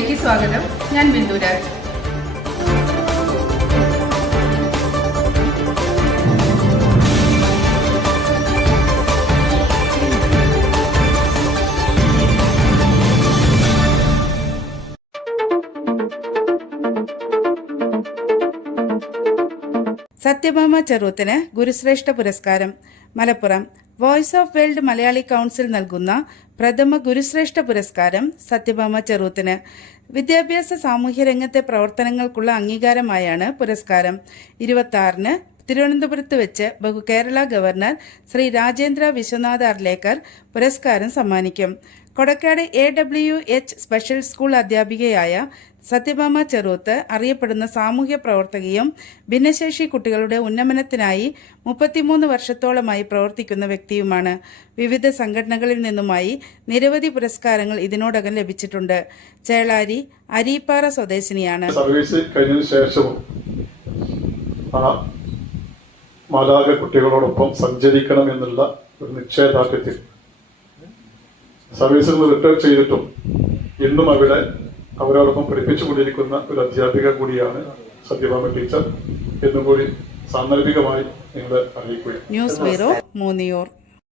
ചാനലിലേക്ക് സ്വാഗതം. ഞാൻ ബിന്ദുരാജ്. സത്യഭാമ ചെറുത്തിന് ഗുരുശ്രേഷ്ഠ പുരസ്കാരം. Malappuram voice of world Malayali council നൽകുന്ന പ്രഥമ ഗുരുശ്രേഷ്ഠ പുരസ്കാരം സത്യഭാമ ചെറുത്തിന്. വിദ്യാഭ്യാസ സാമൂഹ്യ രംഗത്തെ പ്രവർത്തനങ്ങൾക്കുള്ള അംഗീകാരമായാണ് പുരസ്കാരം. 26-ന് തിരുവനന്തപുരത്ത് വെച്ച് കേരള ഗവർണർ ശ്രീ രാജേന്ദ്ര വിശ്വനാഥ് അർലേക്കർ പുരസ്കാരം സമ്മാനിക്കും. കൊടക്കാട് AWH സ്പെഷ്യൽ സ്കൂൾ അധ്യാപികയായ സത്യഭാമ ചെറുത്ത് അറിയപ്പെടുന്ന സാമൂഹ്യ പ്രവർത്തകയും ഭിന്നശേഷി കുട്ടികളുടെ ഉന്നമനത്തിനായി 33 വർഷത്തോളമായി പ്രവർത്തിക്കുന്ന വ്യക്തിയുമാണ്. വിവിധ സംഘടനകളിൽ നിന്നുമായി നിരവധി പുരസ്കാരങ്ങൾ ഇതിനോടകം ലഭിച്ചിട്ടുണ്ട്. ചേളാരി അരീപ്പാറ സ്വദേശിനിയാണ്. സർവീസ് കഴിഞ്ഞതിന് ശേഷവും മാലാഖ കുട്ടികളോടൊപ്പം സഞ്ചരിക്കണം എന്നുള്ള ഒരു നിശ്ചയദാർഢ്യത്തിൽ സർവീസിൽ നിന്ന് റിട്ടയർ ചെയ്തിട്ടും ഇന്നും അവരോടൊപ്പം പഠിപ്പിച്ചുകൊണ്ടിരിക്കുന്ന ഒരു അധ്യാപിക കൂടിയാണ് സത്യഭാമ ടീച്ചർ എന്നും കൂടി സാന്ദർഭികമായി നിങ്ങളെ അറിയിക്കുകയാണ്. News bureau, Moonniyur.